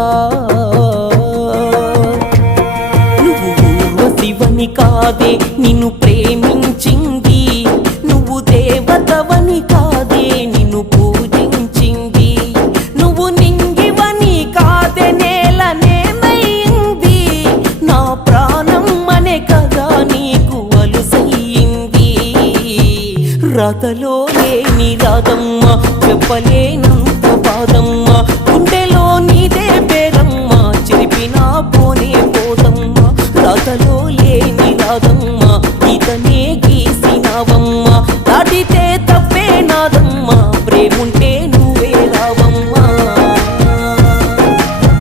సీతా నువ్వు ఊర్వశివని కాదే నిన్ను ప్రేమించింది, నువ్వు దేవతవని కాదే నిన్ను పూజించింది, నువ్వు నింగివని కాదే నేలనేమైంది, నా ప్రాణం అనే కదా నీకు అలుసయ్యింది. రాతలో లేని రాధమ్మ చెప్పలే